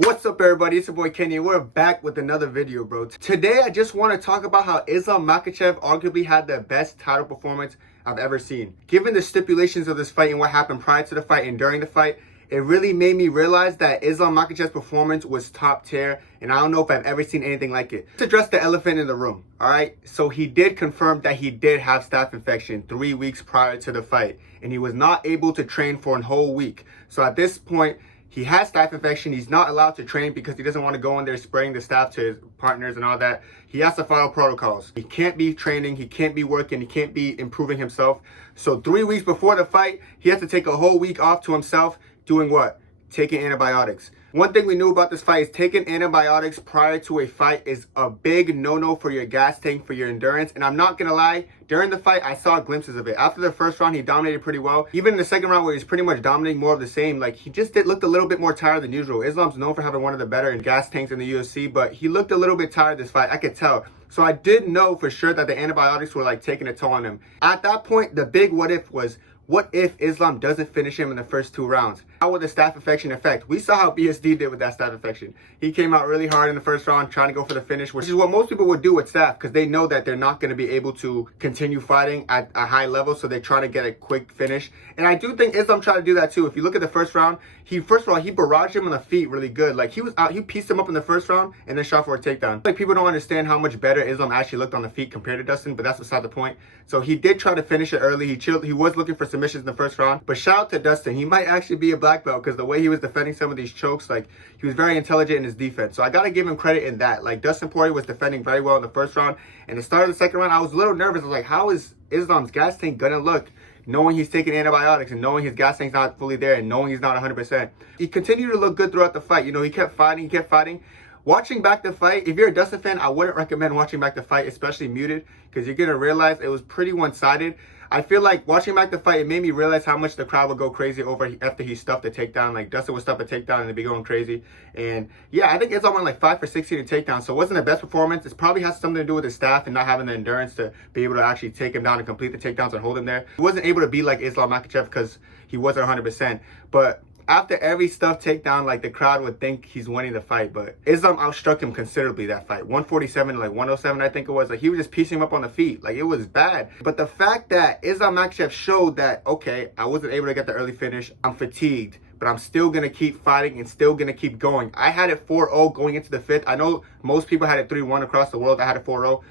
What's up, everybody? It's your boy Kenny, and we're back with another video, bro. Today, I just want to talk about how Islam Makhachev arguably had the best title performance I've ever seen. Given the stipulations of this fight and what happened prior to the fight and during the fight, it really made me realize that Islam Makhachev's performance was top tier, and I don't know if I've ever seen anything like it. Let's address the elephant in the room, all right? So he did confirm that he did have staph infection 3 weeks prior to the fight, and he was not able to train for a whole week. So at this point, he has staph infection. He's not allowed to train because he doesn't want to go in there spraying the staph to his partners and all that. He has to follow protocols. He can't be training. He can't be working. He can't be improving himself. So 3 weeks before the fight, he has to take a whole week off to himself. Doing what? Taking antibiotics. One thing we knew about this fight is taking antibiotics prior to a fight is a big no-no for your gas tank, for your endurance. And I'm not going to lie, during the fight, I saw glimpses of it. After the first round, he dominated pretty well. Even in the second round, where he's pretty much dominating more of the same, like he just looked a little bit more tired than usual. Islam's known for having one of the better gas tanks in the UFC, but he looked a little bit tired this fight. I could tell. So I did know for sure that the antibiotics were like taking a toll on him. At that point, the big what if was, what if Islam doesn't finish him in the first 2 rounds? How would the staph infection affect? We saw how BSD did with that staph infection. He came out really hard in the first round, trying to go for the finish, which is what most people would do with staph, because they know that they're not going to be able to continue fighting at a high level, so they try to get a quick finish. And I do think Islam tried to do that too. If you look at the first round, he barraged him on the feet really good. Like he pieced him up in the first round and then shot for a takedown. Like people don't understand how much better Islam actually looked on the feet compared to Dustin, but that's beside the point. So he did try to finish it early. He chilled. He was looking for submissions in the first round. But shout out to Dustin. He might actually be a black belt because the way he was defending some of these chokes, like he was very intelligent in his defense. So I gotta give him credit in that. Like Dustin Poirier was defending very well in the first round. And the start of the second round, I was a little nervous. I was like, how is Islam's gas tank gonna look, knowing he's taking antibiotics and knowing his gas tank's not fully there and knowing he's not 100%. He continued to look good throughout the fight. You know, he kept fighting. Watching back the fight, if you're a Dustin fan, I wouldn't recommend watching back the fight, especially muted, because you're going to realize it was pretty one-sided. I feel like watching back the fight, it made me realize how much the crowd would go crazy over after he stuffed the takedown. Like, Dustin would stuff a takedown and they'd be going crazy. And, yeah, I think Islam went like 5 for 16 in takedowns, so it wasn't the best performance. It probably has something to do with his staff and not having the endurance to be able to actually take him down and complete the takedowns and hold him there. He wasn't able to be like Islam Makhachev because he wasn't 100%. But after every stuff takedown, like the crowd would think he's winning the fight, but Islam outstruck him considerably that fight. 147 to like 107, I think it was. Like he was just piecing him up on the feet. Like it was bad. But the fact that Islam Makhachev showed that, okay, I wasn't able to get the early finish. I'm fatigued, but I'm still going to keep fighting and still going to keep going. I had it 4-0 going into the 5th. I know most people had it 3-1 across the world. I had it 4-0.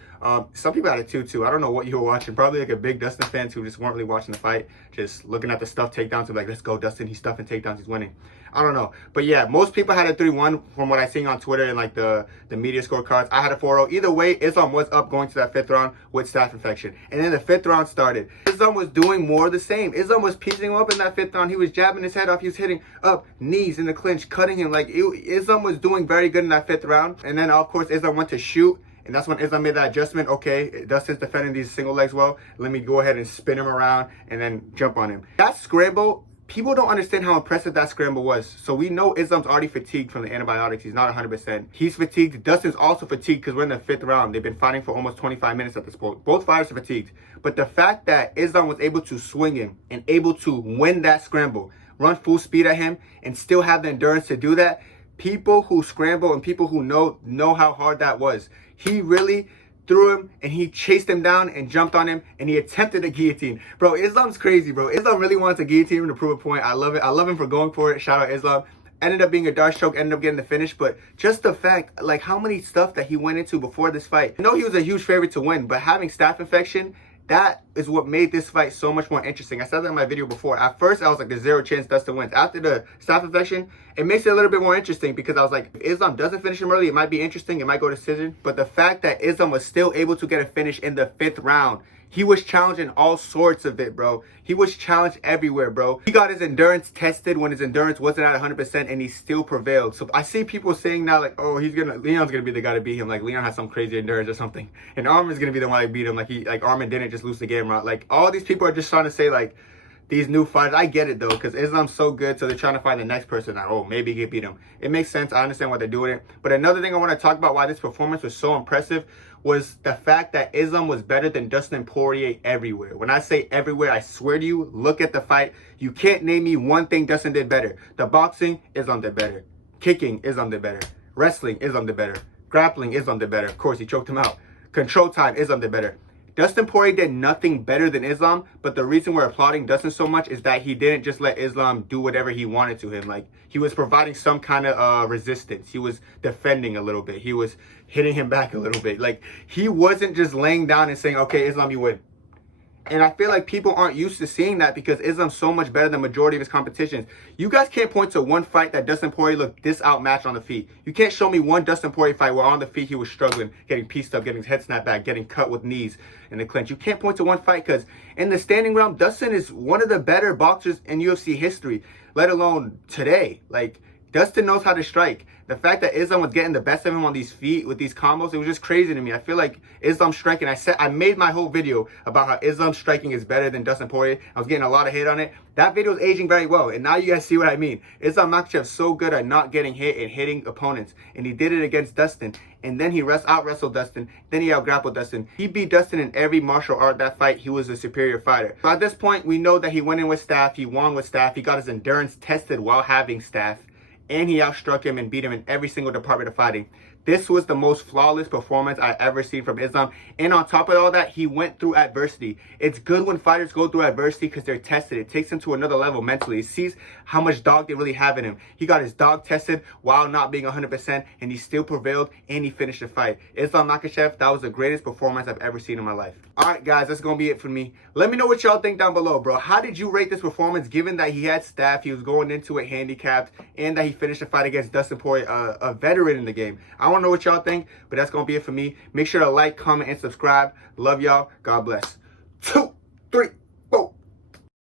Some people had it 2-2. I don't know what you were watching. Probably like a big Dustin fans who just weren't really watching the fight, just looking at the stuff takedowns and like, let's go Dustin, he's stuffing takedowns, he's winning. I don't know. But yeah, most people had it 3-1 from what I seen on Twitter and like the media scorecards. I had a 4-0. Either way, Islam was up going to that 5th round with staph infection. And then the 5th round started. Islam was doing more of the same. Islam was piecing him up in that 5th round. He was jabbing his head off. He was hitting up knees in the clinch, cutting him. Like Islam was doing very good in that 5th round. And then of course Islam went to shoot. And that's when Islam made that adjustment. Okay, Dustin's defending these single legs well. Let me go ahead and spin him around and then jump on him. That scramble, people don't understand how impressive that scramble was. So we know Islam's already fatigued from the antibiotics. He's not 100%. He's fatigued. Dustin's also fatigued because we're in the 5th round. They've been fighting for almost 25 minutes at this point. Both fighters are fatigued. But the fact that Islam was able to swing him and able to win that scramble, run full speed at him, and still have the endurance to do that, people who scramble and people who know how hard that was. He really threw him and he chased him down and jumped on him and he attempted a guillotine. Bro, Islam's crazy, bro. Islam really wants a guillotine to prove a point. I love it. I love him for going for it. Shout out Islam. Ended up being a dark choke, ended up getting the finish, but just the fact, like how many stuff that he went into before this fight. I know he was a huge favorite to win, but having staph infection, that is what made this fight so much more interesting. I said that in my video before. At first, I was like, there's 0 chance Dustin wins. After the staph infection, it makes it a little bit more interesting because I was like, if Islam doesn't finish him early, it might be interesting. It might go decision. But the fact that Islam was still able to get a finish in the 5th round, he was challenging all sorts of it, bro. He was challenged everywhere, bro. He got his endurance tested when his endurance wasn't at 100% and he still prevailed. So I see people saying now like, oh, Leon's gonna be the guy to beat him. Like Leon has some crazy endurance or something. And Armin's gonna be the one that beat him. Like Armin didn't just lose the game, right? Like all these people are just trying to say like, these new fighters, I get it though, because Islam's so good, so they're trying to find the next person that, oh, maybe he can beat him. It makes sense. I understand why they're doing it. But another thing I want to talk about why this performance was so impressive was the fact that Islam was better than Dustin Poirier everywhere. When I say everywhere, I swear to you, look at the fight. You can't name me one thing Dustin did better. The boxing, Islam did better. Kicking, Islam did better. Wrestling, Islam did better. Grappling, Islam did better. Of course, he choked him out. Control time, Islam did better. Dustin Poirier did nothing better than Islam, but the reason we're applauding Dustin so much is that he didn't just let Islam do whatever he wanted to him. Like, he was providing some kind of resistance. He was defending a little bit. He was hitting him back a little bit. Like, he wasn't just laying down and saying, okay, Islam, you win. And I feel like people aren't used to seeing that because Islam's so much better than the majority of his competitions. You guys can't point to one fight that Dustin Poirier looked this outmatched on the feet. You can't show me one Dustin Poirier fight where on the feet he was struggling, getting pieced up, getting his head snapped back, getting cut with knees in the clinch. You can't point to one fight because in the standing realm, Dustin is one of the better boxers in UFC history, let alone today. Like, Dustin knows how to strike. The fact that Islam was getting the best of him on these feet with these combos, it was just crazy to me. I feel like Islam striking, I made my whole video about how Islam striking is better than Dustin Poirier. I was getting a lot of hate on it. That video is aging very well, and now you guys see what I mean. Islam Makhachev's so good at not getting hit and hitting opponents, and he did it against Dustin. And then he out-wrestled Dustin, then he out-grappled Dustin. He beat Dustin in every martial art that fight. He was a superior fighter. So at this point, we know that he went in with staff, he won with staff, he got his endurance tested while having staff, and he outstruck him and beat him in every single department of fighting. This was the most flawless performance I ever seen from Islam. And on top of all that, he went through adversity. It's good when fighters go through adversity because they're tested. It takes them to another level mentally. It sees how much dog they really have in him. He got his dog tested while not being 100%, and he still prevailed, and he finished the fight. Islam Makhachev, that was the greatest performance I've ever seen in my life. All right, guys, that's going to be it for me. Let me know what y'all think down below, bro. How did you rate this performance, given that he had staff, he was going into it handicapped, and that he finished the fight against Dustin Poirier, a veteran in the game? I want to know what y'all think, but that's going to be it for me. Make sure to like, comment, and subscribe. Love y'all. God bless. 2, 3.